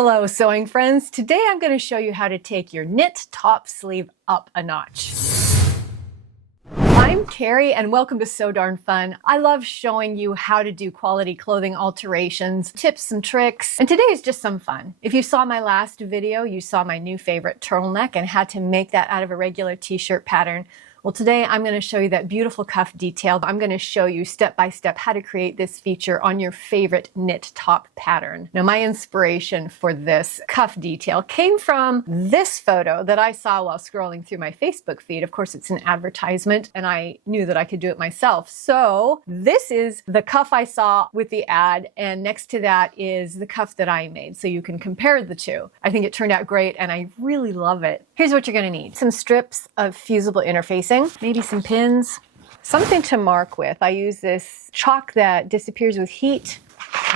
Hello, sewing friends. Today I'm going to show you how to take your knit top sleeve up a notch. I'm Carrie and welcome to So Darn Fun. I love showing you how to do quality clothing alterations, tips and tricks, and today is just some fun. If you saw my last video, you saw my new favorite turtleneck and had to make that out of a regular t-shirt pattern. Well, today I'm going to show you that beautiful cuff detail. I'm going to show you step by step how to create this feature on your favorite knit top pattern. Now, my inspiration for this cuff detail came from this photo that I saw while scrolling through my Facebook feed. Of course, it's an advertisement and I knew that I could do it myself. So this is the cuff I saw with the ad, and next to that is the cuff that I made. So you can compare the two. I think it turned out great and I really love it. Here's what you're going to need. Some strips of fusible interfacing, maybe some pins, something to mark with. I use this chalk that disappears with heat,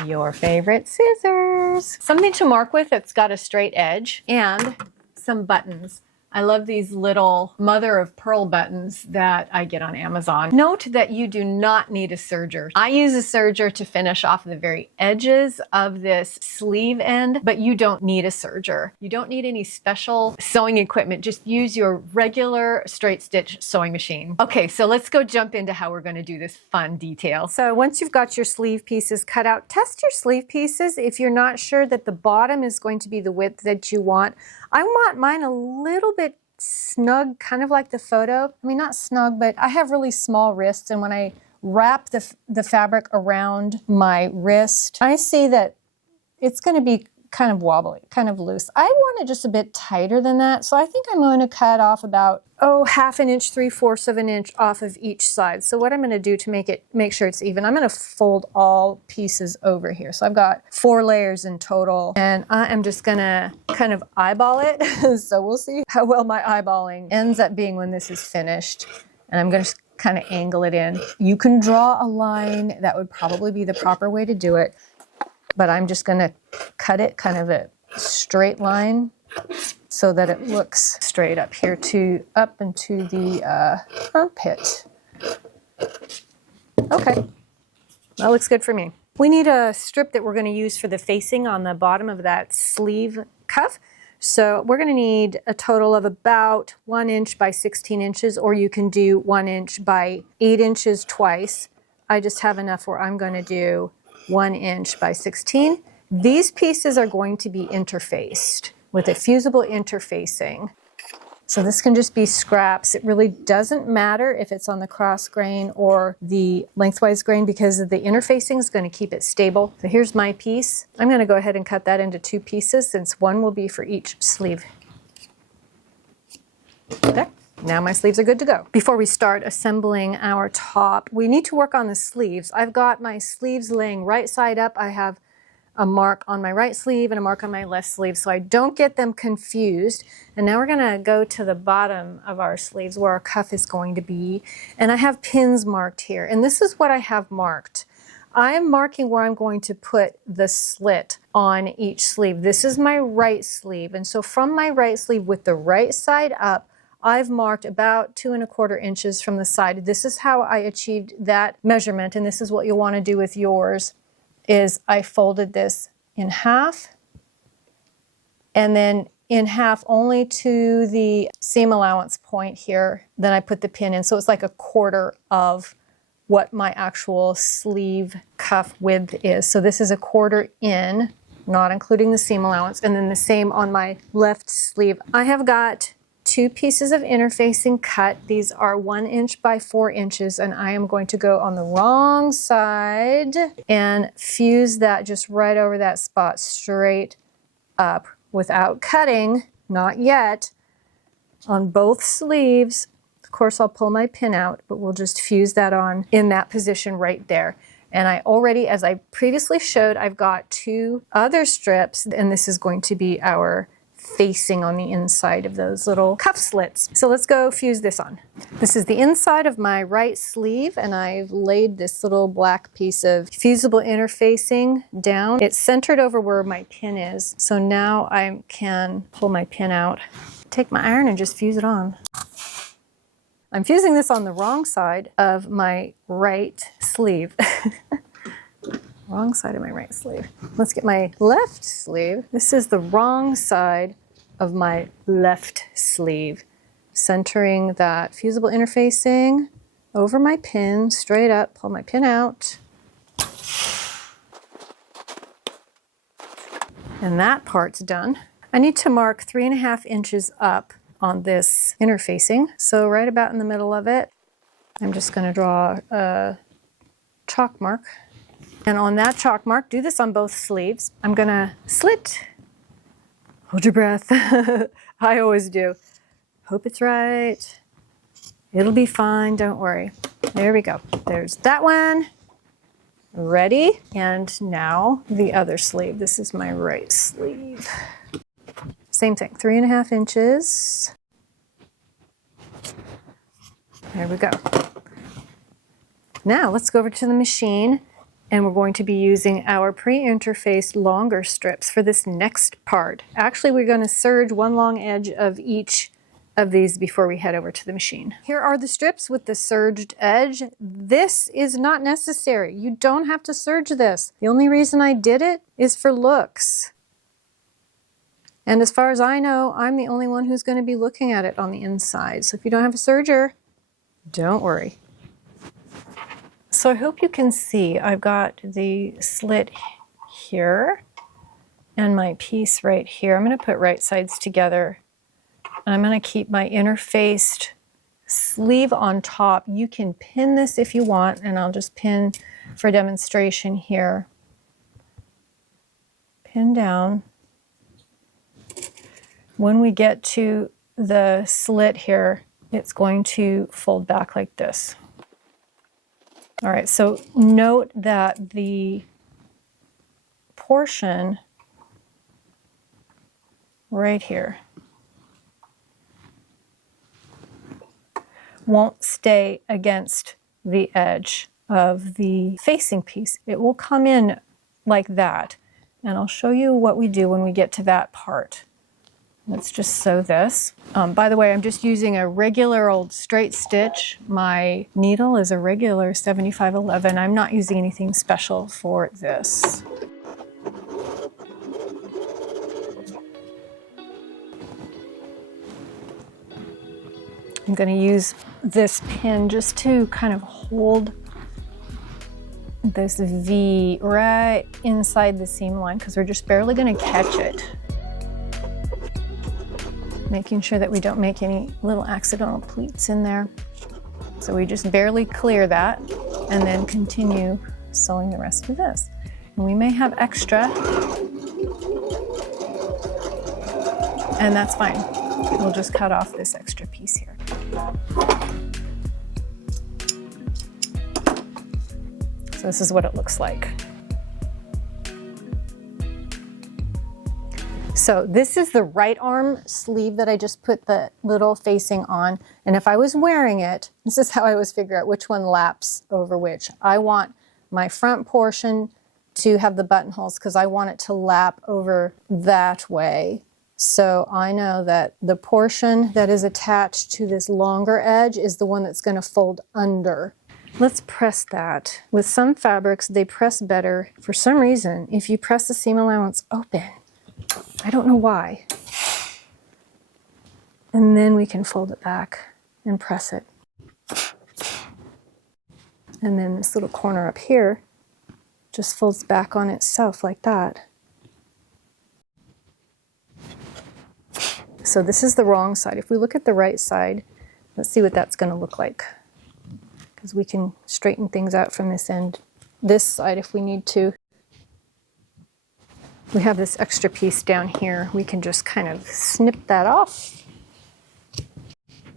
your favorite scissors, something to mark with that's got a straight edge, and some buttons. I love these little mother of pearl buttons that I get on Amazon. Note that you do not need a serger. I use a serger to finish off the very edges of this sleeve end, but you don't need a serger. You don't need any special sewing equipment. Just use your regular straight stitch sewing machine. Okay, so let's go jump into how we're going to do this fun detail. So once you've got your sleeve pieces cut out, test your sleeve pieces. If you're not sure that the bottom is going to be the width that you want, I want mine a little bit snug, kind of like the photo. I mean, not snug, but I have really small wrists, and when I wrap the fabric around my wrist, I see that it's going to be kind of wobbly, kind of loose. I want it just a bit tighter than that, so I think I'm going to cut off about, half an inch, 3/4 of an inch off of each side. So what I'm going to do to make sure it's even, I'm going to fold all pieces over here. So I've got 4 layers in total, and I am just going to kind of eyeball it. So we'll see how well my eyeballing ends up being when this is finished. And I'm going to kind of angle it in. You can draw a line. That would probably be the proper way to do it. But I'm just going to cut it kind of a straight line so that it looks straight up here up into the armpit. Okay, that looks good for me. We need a strip that we're going to use for the facing on the bottom of that sleeve cuff. So we're going to need a total of about 1 inch by 16 inches, or you can do 1 inch by 8 inches twice. I just have enough where I'm going to do 1 inch by 16. These pieces are going to be interfaced with a fusible interfacing. So this can just be scraps. It really doesn't matter if it's on the cross grain or the lengthwise grain, because the interfacing is going to keep it stable. So here's my piece. I'm going to go ahead and cut that into 2 pieces, since one will be for each sleeve. Okay. Now my sleeves are good to go. Before we start assembling our top, we need to work on the sleeves. I've got my sleeves laying right side up. I have a mark on my right sleeve and a mark on my left sleeve, so I don't get them confused. And now we're gonna go to the bottom of our sleeves where our cuff is going to be. And I have pins marked here. And this is what I have marked. I am marking where I'm going to put the slit on each sleeve. This is my right sleeve. And so from my right sleeve with the right side up, I've marked about 2 1/4 inches from the side. This is how I achieved that measurement, and this is what you'll want to do with yours, is I folded this in half, and then in half only to the seam allowance point here. Then I put the pin in, so it's like 1/4 of what my actual sleeve cuff width is. So this is 1/4 in, not including the seam allowance, and then the same on my left sleeve. I have got 2 pieces of interfacing cut. These are 1 inch by 4 inches, and I am going to go on the wrong side and fuse that just right over that spot, straight up, without cutting, not yet, on both sleeves. Of course, I'll pull my pin out, but we'll just fuse that on in that position right there. And I already, as I previously showed, I've got 2 other strips, and this is going to be our facing on the inside of those little cuff slits. So let's go fuse this on. This is the inside of my right sleeve, and I've laid this little black piece of fusible interfacing down. It's centered over where my pin is. So now I can pull my pin out, take my iron and just fuse it on. I'm fusing this on the wrong side of my right sleeve. Wrong side of my right sleeve. Let's get my left sleeve. This is the wrong side of my left sleeve. Centering that fusible interfacing over my pin, straight up, pull my pin out. And that part's done. I need to mark 3.5 inches up on this interfacing. So right about in the middle of it, I'm just going to draw a chalk mark. And on that chalk mark, do this on both sleeves. I'm going to slit. Hold your breath. I always do. Hope it's right. It'll be fine, don't worry. There we go. There's that one. Ready? And now the other sleeve. This is my right sleeve. Same thing, 3.5 inches. There we go. Now let's go over to the machine and we're going to be using our pre-interfaced longer strips for this next part. Actually, we're going to serge one long edge of each of these before we head over to the machine. Here are the strips with the serged edge. This is not necessary. You don't have to serge this. The only reason I did it is for looks. And as far as I know, I'm the only one who's going to be looking at it on the inside. So if you don't have a serger, don't worry. So I hope you can see I've got the slit here and my piece right here. I'm going to put right sides together. And I'm going to keep my interfaced sleeve on top. You can pin this if you want, and I'll just pin for demonstration here. Pin down. When we get to the slit here, it's going to fold back like this. All right, so note that the portion right here won't stay against the edge of the facing piece. It will come in like that. And I'll show you what we do when we get to that part. Let's just sew this. By the way, I'm just using a regular old straight stitch. My needle is a regular 7511. I'm not using anything special for this. I'm going to use this pin just to kind of hold this V right inside the seam line because we're just barely going to catch it. Making sure that we don't make any little accidental pleats in there. So we just barely clear that and then continue sewing the rest of this. And we may have extra, and that's fine. We'll just cut off this extra piece here. So this is what it looks like. So this is the right arm sleeve that I just put the little facing on. And if I was wearing it, this is how I always figure out which one laps over which. I want my front portion to have the buttonholes because I want it to lap over that way. So I know that the portion that is attached to this longer edge is the one that's going to fold under. Let's press that. With some fabrics, they press better. For some reason, if you press the seam allowance open, I don't know why. And then we can fold it back and press it. And then this little corner up here just folds back on itself like that. So this is the wrong side. If we look at the right side, let's see what that's going to look like. Because we can straighten things out from this end, this side if we need to. We have this extra piece down here. We can just kind of snip that off.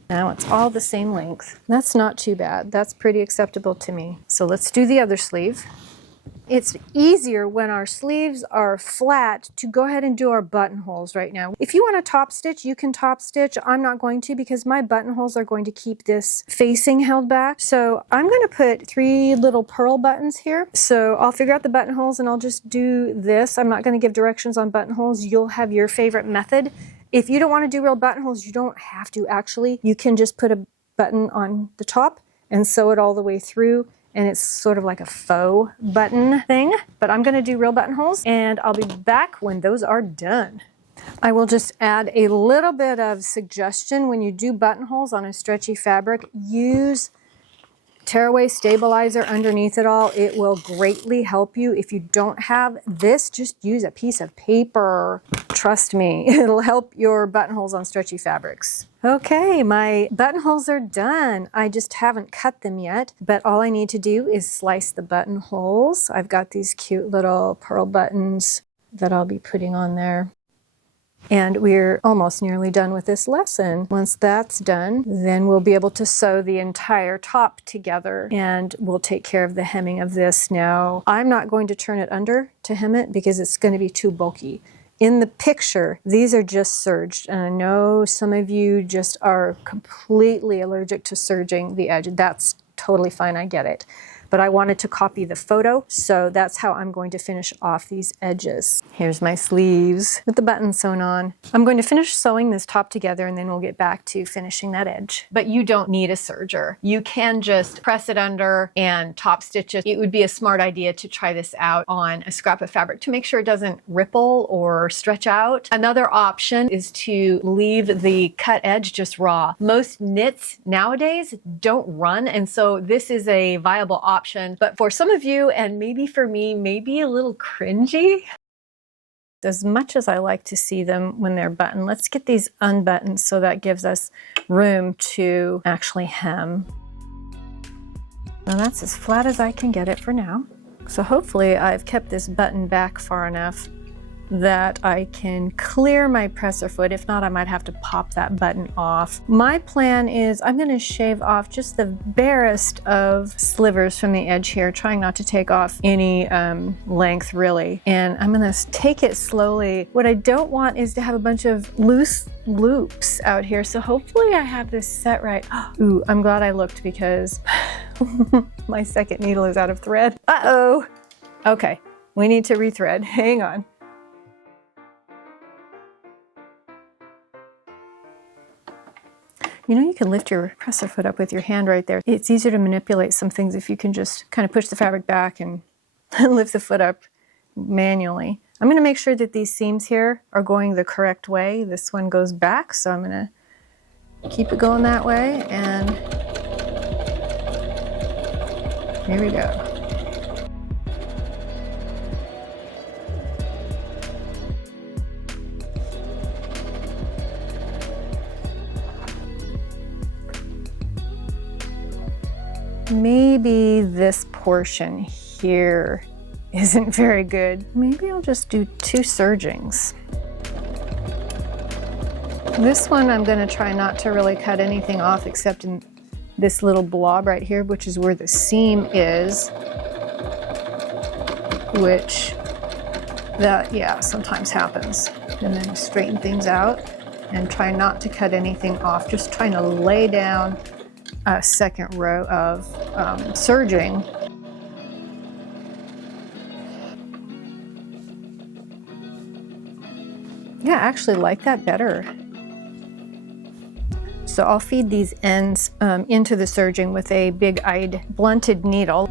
Now it's all the same length. That's not too bad. That's pretty acceptable to me. So let's do the other sleeve. It's easier when our sleeves are flat to go ahead and do our buttonholes right now. If you want to top stitch, you can top stitch. I'm not going to because my buttonholes are going to keep this facing held back. So I'm going to put 3 little pearl buttons here. So I'll figure out the buttonholes and I'll just do this. I'm not going to give directions on buttonholes. You'll have your favorite method. If you don't want to do real buttonholes, you don't have to actually. You can just put a button on the top and sew it all the way through. and it's sort of like a faux button thing, but I'm gonna do real buttonholes, and I'll be back when those are done. I will just add a little bit of suggestion. When you do buttonholes on a stretchy fabric, use tearaway stabilizer underneath it all. It will greatly help you. If you don't have this, just use a piece of paper. Trust me, it'll help your buttonholes on stretchy fabrics. Okay, my buttonholes are done. I just haven't cut them yet, but all I need to do is slice the buttonholes. I've got these cute little pearl buttons that I'll be putting on there. And we're almost nearly done with this lesson. Once that's done, then we'll be able to sew the entire top together, and we'll take care of the hemming of this. Now, I'm not going to turn it under to hem it because it's going to be too bulky. In the picture, these are just serged, and I know some of you just are completely allergic to serging the edge. That's totally fine, I get it. But I wanted to copy the photo, so that's how I'm going to finish off these edges. Here's my sleeves with the buttons sewn on. I'm going to finish sewing this top together, and then we'll get back to finishing that edge. But you don't need a serger. You can just press it under and top stitch it. It would be a smart idea to try this out on a scrap of fabric to make sure it doesn't ripple or stretch out. Another option is to leave the cut edge just raw. Most knits nowadays don't run, and so this is a viable option. But for some of you, and maybe for me, maybe a little cringy. As much as I like to see them when they're buttoned, let's get these unbuttoned so that gives us room to actually hem. Now that's as flat as I can get it for now. So hopefully I've kept this button back far enough that I can clear my presser foot. If not, I might have to pop that button off. My plan is I'm going to shave off just the barest of slivers from the edge here, trying not to take off any length really. And I'm going to take it slowly. What I don't want is to have a bunch of loose loops out here. So hopefully I have this set right. Ooh, I'm glad I looked because my second needle is out of thread. Uh-oh. Okay, we need to rethread. Hang on. You know, you can lift your presser foot up with your hand right there. It's easier to manipulate some things if you can just kind of push the fabric back and lift the foot up manually. I'm going to make sure that these seams here are going the correct way. This one goes back, so I'm going to keep it going that way, and here we go. Maybe this portion here isn't very good. Maybe I'll just do 2 sergings. This one I'm going to try not to really cut anything off except in this little blob right here, which is where the seam is, which yeah, sometimes happens. And then straighten things out and try not to cut anything off, just trying to lay down a second row of serging. Yeah, I actually like that better. So I'll feed these ends into the serging with a big-eyed blunted needle.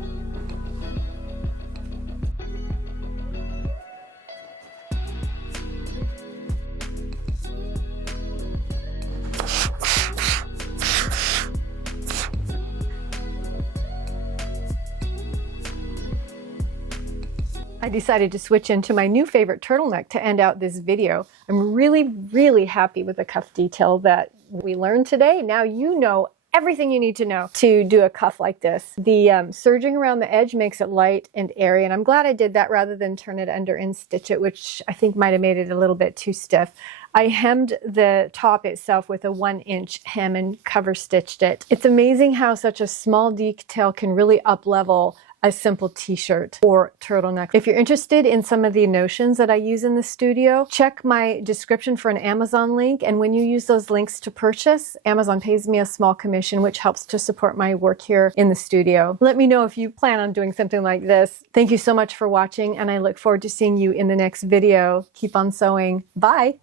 I decided to switch into my new favorite turtleneck to end out this video. I'm really happy with the cuff detail that we learned today. Now you know everything you need to know to do a cuff like this. The serging around the edge makes it light and airy, and I'm glad I did that rather than turn it under and stitch it, which I think might have made it a little bit too stiff. I hemmed the top itself with a 1-inch hem and cover stitched it. It's amazing how such a small detail can really up-level a simple t-shirt or turtleneck. If you're interested in some of the notions that I use in the studio, check my description for an Amazon link. And when you use those links to purchase, Amazon pays me a small commission, which helps to support my work here in the studio. Let me know if you plan on doing something like this. Thank you so much for watching, and I look forward to seeing you in the next video. Keep on sewing. Bye.